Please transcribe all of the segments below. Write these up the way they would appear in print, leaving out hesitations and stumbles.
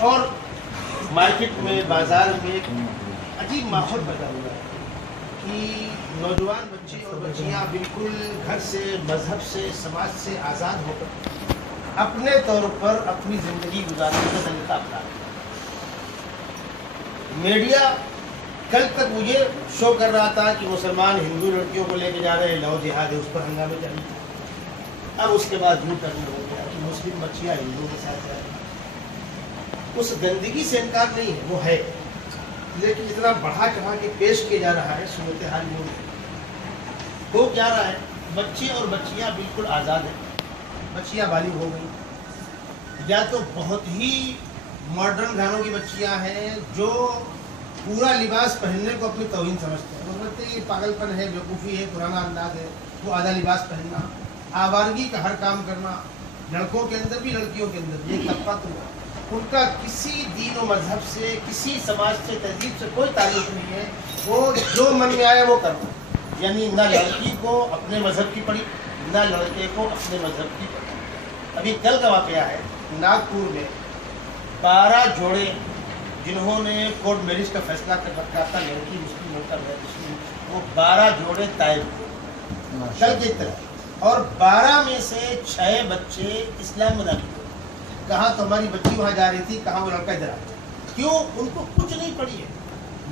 اور مارکیٹ میں بازار میں ایک عجیب ماحول پیدا ہوا ہے کہ نوجوان بچے اور بچیاں بالکل گھر سے، مذہب سے، سماج سے آزاد ہو کر اپنے طور پر اپنی زندگی گزارنے کا طریقہ اپنا رہے ہیں۔ میڈیا کل تک مجھے شو کر رہا تھا کہ مسلمان ہندو لڑکیوں کو لے کے جا رہے ہیں، لو جہاد ہے، اس پر ہنگامے جاری تھے۔ اب اس کے بعد یوں ٹرن ہو گیا کہ مسلم بچیاں ہندوؤں کے ساتھ جا رہی ہیں۔ اس گندگی سے انکار نہیں ہے، وہ ہے، لیکن جتنا بڑھا چڑھا کے پیش کیا جا رہا ہے صورتحال وہ ہو کیا رہا ہے۔ بچے اور بچیاں بالکل آزاد ہیں، بچیاں بالغ ہو گئی، یا تو بہت ہی ماڈرن گھروں کی بچیاں ہیں جو پورا لباس پہننے کو اپنی توہین سمجھتے ہیں، وہ سمجھتے ہیں یہ پاگل پن ہے، بیوقوفی ہے، پرانا انداز ہے، وہ آدھا لباس پہننا، آوارگی کا ہر کام کرنا، لڑکوں کے اندر بھی لڑکیوں کے اندر بھی۔ ایک طبقہ تو ان کا کسی دین و مذہب سے، کسی سماج سے، تہذیب سے کوئی تعلق نہیں ہے، وہ جو من میں آیا وہ کرنا، یعنی نہ لڑکی کو اپنے مذہب کی پڑھی، نہ لڑکے کو اپنے مذہب کی پڑھی۔ ابھی کل کا واقعہ ہے، ناگپور میں 12 جوڑے جنہوں نے کورٹ میرج کا فیصلہ کر رکھا تھا، لڑکی مسلم لڑکا غیر مسلم، وہ 12 جوڑے طائب ہوئے کل کی طرح، اور 12 میں سے 6 بچے اسلام میں داخل ہوئے۔ کہاں تو ہماری بچی وہاں جا رہی تھی، کہاں وہ لڑکا ادھر آ گیا۔ کیوں؟ ان کو کچھ نہیں پڑھی ہے۔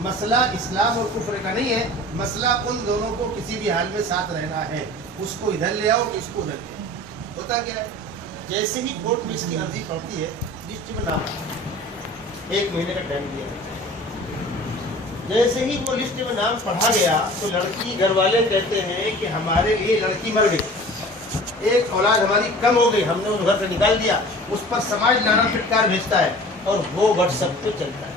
مسئلہ اسلام اور کفر کا نہیں ہے، مسئلہ ان دونوں کو کسی بھی حال میں ساتھ رہنا ہے، اس کو ادھر لے آؤ کہ اس کو ادھر لے آؤ۔ ہوتا کیا ہے، جیسے ہی کورٹ میں اس کی عرضی پڑتی ہے، لسٹ میں نام آتا ہے، 1 مہینے کا ٹائم دیا ہے۔ جیسے ہی وہ لسٹ میں نام پڑھا گیا تو لڑکی گھر والے کہتے ہیں کہ ہمارے لیے لڑکی مر گئی، ایک اولاد ہماری کم ہو گئی، ہم نے اس گھر سے نکال دیا۔ اس پر سماج نانا پھٹکار بھیجتا ہے اور وہ واٹس ایپ پہ چلتا ہے۔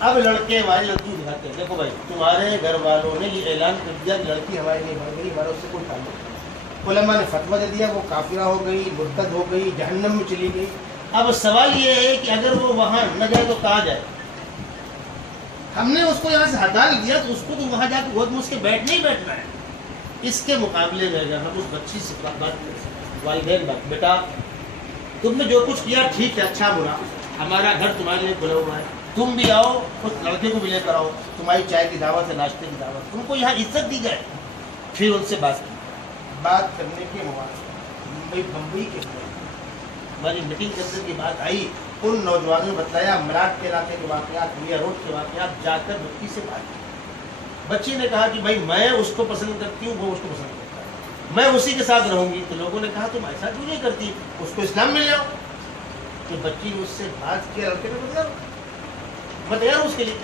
اب لڑکے والے لڑکی دکھاتے ہیں، دیکھو بھائی تمہارے گھر والوں نے یہ اعلان کر دیا کہ لڑکی ہمارے لیے مر گئی، ہمارا اس سے کوئی تعلق نہیں۔ علماء نے فتویٰ دے دیا، وہ کافرہ ہو گئی، مرتد ہو گئی، جہنم میں چلی گئی۔ اب سوال یہ ہے کہ اگر وہ وہاں نہ جائے تو کہاں جائے؟ ہم نے اس کو یہاں سے ہٹا دیا تو اس کو تو وہاں جا کے گود میں اس کے بیٹھنا ہی بیٹھنا ہے۔ اس کے مقابلے میں اگر ہم اس بچی سے بات کریں، والدین بات، بیٹا تم نے جو کچھ کیا ٹھیک ہے، اچھا برا، ہمارا گھر تمہارے لیے کھلا ہوا ہے، تم بھی آؤ، اس لڑکے کو بھی لے کر آؤ، تمہاری چائے کی دعوت ہے، ناشتے کی دعوت، تم کو یہاں عزت دی جائے۔ پھر ان سے بات کرنے کے موقع بمبئی کے ہماری میٹنگ کے اندر کی بات آئی، ان نوجوانوں نے بتایا مراٹ کے علاقے کے واقعات، میا روڈ کے واقعات، جا کر بچی سے بات کی۔ بچی نے کہا کہ بھائی میں اس کو پسند کرتی ہوں، وہ اس کو پسند کرتا ہے، میں اسی کے ساتھ رہوں گی۔ تو لوگوں نے کہا تم ایسا کیوں نہیں کرتی، اس کو اسلام میں لے آؤ۔ کہ بچی نے اس سے بات کیا، لڑکے نے میں تیار ہوں اس کے لیے،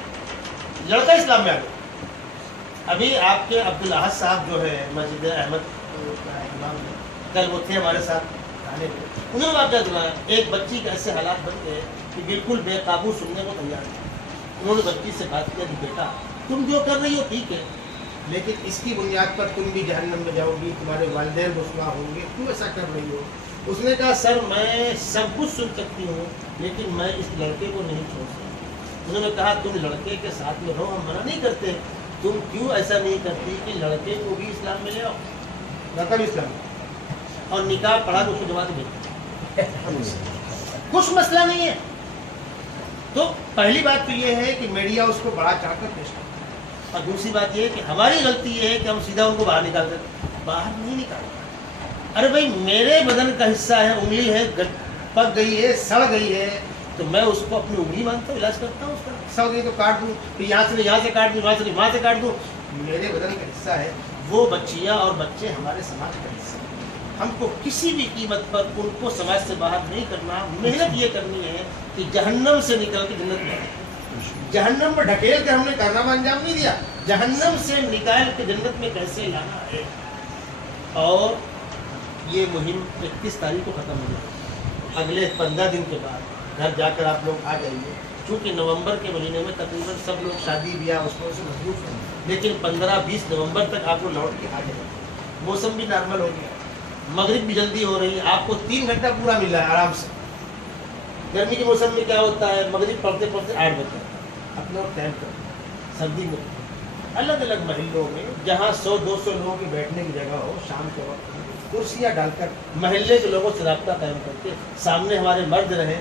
لڑکا اسلام میں آ گیا۔ ابھی آپ کے عبدالاحد صاحب جو ہے مسجد احمد امام میں، کل وہ تھے ہمارے ساتھ کھانے پہ، انہوں نے واقعہ سنایا، ایک بچی کے ایسے حالات بن گئے کہ بالکل بے قابو سننے کو تیار نہیں۔ انہوں نے بچی سے بات کیا کہ بیٹا تم جو کر رہی ہو ٹھیک ہے، لیکن اس کی بنیاد پر تم بھی جہنم میں جاؤ گی، تمہارے والدین رسوا ہوں گے، کیوں ایسا کر رہی ہو؟ اس نے کہا سر میں سب کچھ سن سکتی ہوں، لیکن میں اس لڑکے کو نہیں چھوڑ سکتی۔ انہوں نے کہا تم لڑکے کے ساتھ میں رہو، ہم منع نہیں کرتے، تم کیوں ایسا نہیں کرتی کہ لڑکے کو بھی اسلام میں لے آؤ، لڑکا بھی اسلام میں، اور نکاح پڑھا تو اس کو جماعت میں کچھ مسئلہ نہیں ہے۔ تو پہلی بات تو یہ ہے کہ میڈیا اس کو بڑا چڑھ کر پیش کرتا ہے، اور دوسری بات یہ ہے کہ ہماری غلطی یہ ہے کہ ہم سیدھا ان کو باہر نکال دیتے، باہر نہیں نکالتے۔ ارے بھائی میرے بدن کا حصہ ہے، انگلی ہے، پک گئی ہے، سڑ گئی ہے، تو میں اس کو اپنی انگلی مانتا ہوں، علاج کرتا ہوں، اس کا سڑ گئی تو کاٹ دوں، پھر یہاں سے کاٹ دوں، وہاں سے کاٹ دوں، میرے بدن کا حصہ ہے۔ وہ بچیاں اور بچے ہمارے سماج کا حصہ ہیں، ہم کو کسی بھی قیمت پر ان کو سماج سے باہر نہیں کرنا، محنت یہ کرنی ہے کہ جہنم سے نکل کے جنت میں آئے۔ جہنم میں ڈھکیل کے ہم نے کارنامہ انجام نہیں دیا، جہنم سے نکال کے جنت میں کیسے لانا ہے۔ اور یہ مہم 31 تاریخ کو ختم ہو جائے، اگلے 15 دن کے بعد گھر جا کر آپ لوگ آ جائیے، چونکہ نومبر کے مہینے میں تقریباً سب لوگ شادی بیاہ اس میں سے مصروف ہیں، لیکن 15-20 نومبر تک آپ لوگ لوٹ کے آ جائیں۔ موسم بھی نارمل ہو گیا، مغرب بھی جلدی ہو رہی ہے، آپ کو 3 گھنٹہ پورا مل رہا ہے آرام سے۔ گرمی کے موسم میں کیا ہوتا ہے، مغرب پڑھتے پڑھتے 8 بجے اپنا ٹائم کر، سردی میں الگ الگ محلوں میں جہاں 100-200 لوگوں کی بیٹھنے کی جگہ ہو، شام کے وقت کرسیاں ڈال کر محلے کے لوگوں سے رابطہ قائم کر کے، سامنے ہمارے مرد رہیں،